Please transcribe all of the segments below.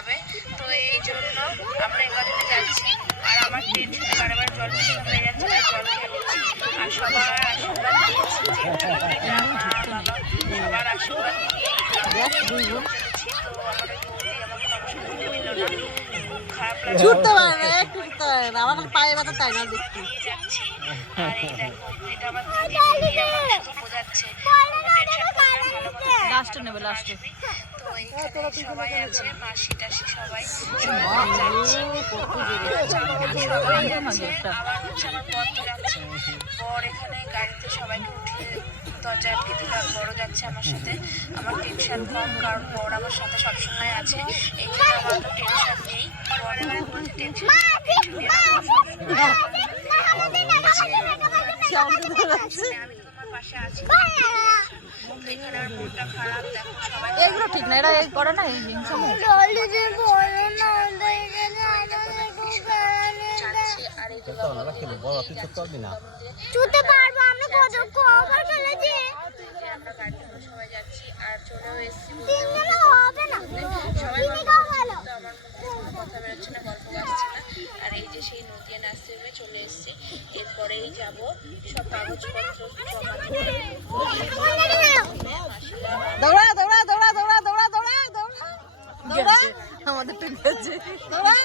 যাবে, তো এই জন্য আমরা এখানে যাচ্ছি। আর আমার টেনশনে বারবার জল হয়ে যাচ্ছে, জল খেয়ে আর সবার আশীর্বাদ নিয়েছি, মা বাবা সবার আশীর্বাদ নিয়ে চলেছি। তো আমার বৌদি আমাকে নমস্কার দিল না, খুব খারাপ লাগছে, ছুটতে পারে না, একটু ছুটতে পারে না, আমার পায়ে ব্যথা তাই না দেখছি। যাচ্ছি। আর এই দেখো এটা আমার দিদি শুধু বোঝাচ্ছে টেনশন করবে, ভালো কথা লাস্টে নেবে, লাস্টে। তো এইখানে সবাই আছে, মাসি টাসি সবাই যাচ্ছি। সবাই যাচ্ছে, আবার হচ্ছে আমার বর যাচ্ছে, বর এখানে গাড়িতে সবাইকে উঠিয়ে দরজার ভিতরে বড় যাচ্ছে আমার সাথে। আমার টেনশন কম, কারণ বর আমার সাথে সবসময় আছে, এই জন্য আমার তো টেনশন নেই। বর এখানে বলছে টেনশন আমি তোমার পাশে আছি। এখানে আর মনটা খারাপ, দেখো সবাই এগুলো ঠিক না, এরা এই করে না, এই হিংসা মুখ। যাচ্ছে। আর এই যে আমরা গাড়ি করে সবাই যাচ্ছি আর চলেও এসেছি। সবাই তো আমার মুখে কথা বেরোচ্ছে না, গল্প আসছে না। আর এই যে সেই নদীয়া নার্সিংহোমে চলে এসছে, এরপরেই যাব সব কাগজপত্র জমা দিতে। দৌড়া দৌড়া দৌড়া দৌড়া দৌড়া দৌড়া দৌড়া দৌড়া, আমাদের ঠিক আছে, দৌড়া।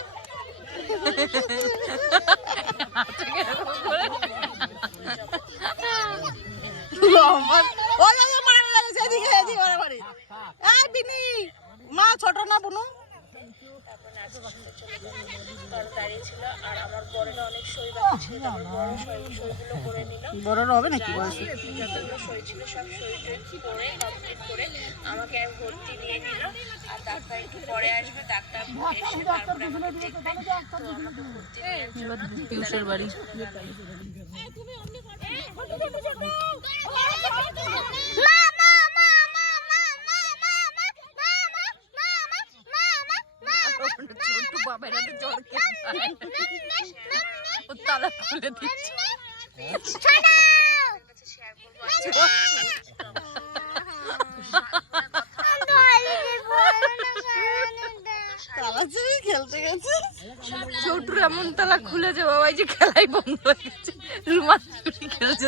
মা ছোট না বুনু, তারপর নার্সের সাথে চলে গেলাম, কারণ দাঁড়িয়ে ছিল। আর আমার বরের অনেক সই বাকি ছিল, বড় সইগুলো করে নিল। বড়রা হবে নাকি বয়সে? যতগুলো সই ছিল সব সই করে কমপ্লিট করে আমাকে এক ভর্তি নিয়ে নিল। আর ডাক্তার একটু পরে আসবে, ডাক্তার এসে তারপরে আমাকে দেখবে। তো আমাকে ভর্তি নিয়ে পিউষের বাড়ি। ছোট্ট বাবারা তো জ্বর ও তালা খুলে দিচ্ছে। শেয়ার করবো। খেলতে গেছে ছোটুর এমন তালা খুলে যে বাবাই যে খেলাই বন্ধ হয়ে গেছে, রুমাল চুরি খেলছে।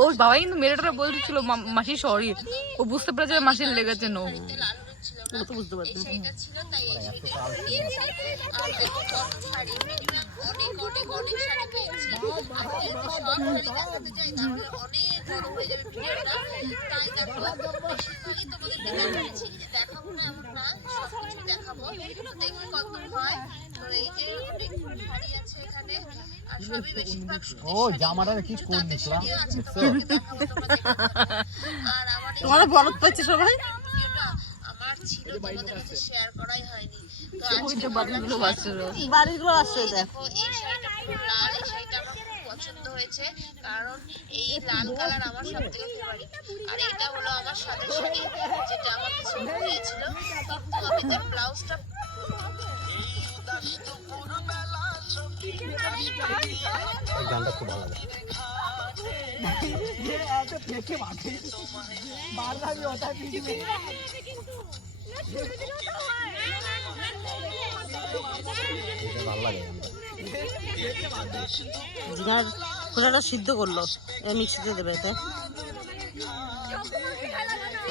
ও বাবাই কিন্তু মেয়েটা বলছিল মাসি সরি, ও বুঝতে পেরেছে মাসির লেগেছে। নো ও তো বুঝতে পারছি। তোমার বরফ পাচ্ছে সবাই, শেয়ার করাই হয়নি। বাড়িগুলো আসছে। দেখো এই শাড়িটা পুরো লাল, এই শাড়িটা আমার খুব পছন্দ হয়েছে, কারণ এই লাল কালার আমার সব থেকে ফেভারিট। আর এটা হলো আমার সাথে শাড়ি, যেটা আমার পছন্দ হয়েছিল, কিন্তু আমি তার ব্লাউজটা গানটা খুব ভালো লাগে। জিনার খোসাটা সিদ্ধ করলো, মিক্সিতে দেবে তো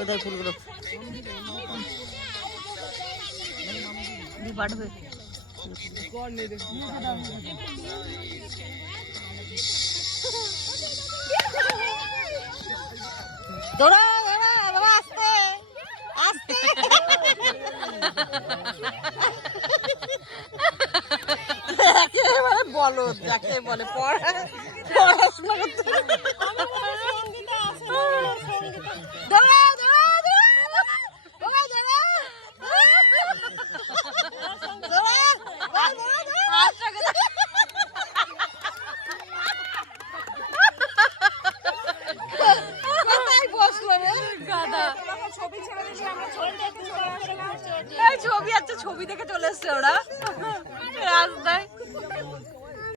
ওদের ফুলগুলো বাড়বে। দৌড়া দৌড়া বাবা, আস্তে আস্তে। একেবারে বলো, যাকে বলে পড়াশোনা করতে। দৌড়া দৌড়া ছবি দেখে চলে এসছে ওরা।